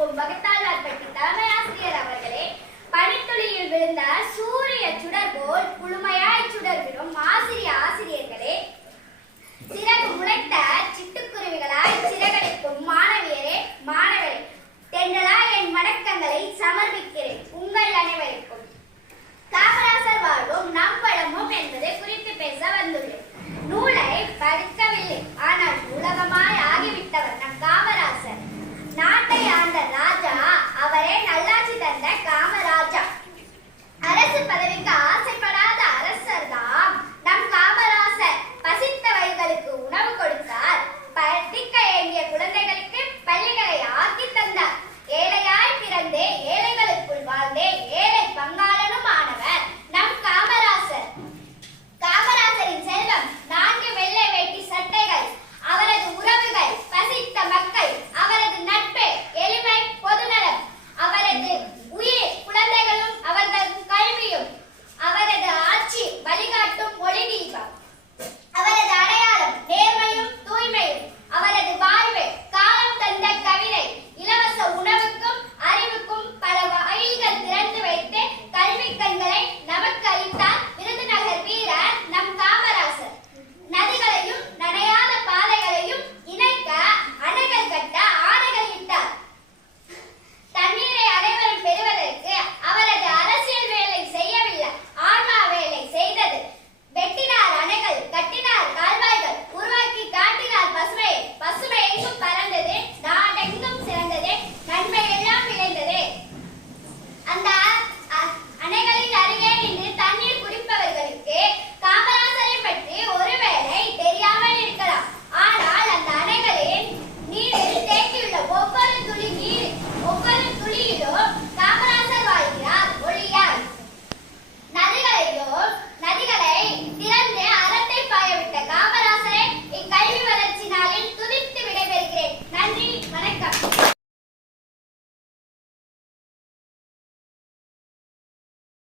இருக்கும் பகத்தாலார்பட்டி தலைமை ஆசிரியர் அவர்களே பனித்துளியில் விழுந்த சூரிய சுடர் போல் குளுமையாய் சுடர் விடும் ஆசிரியர்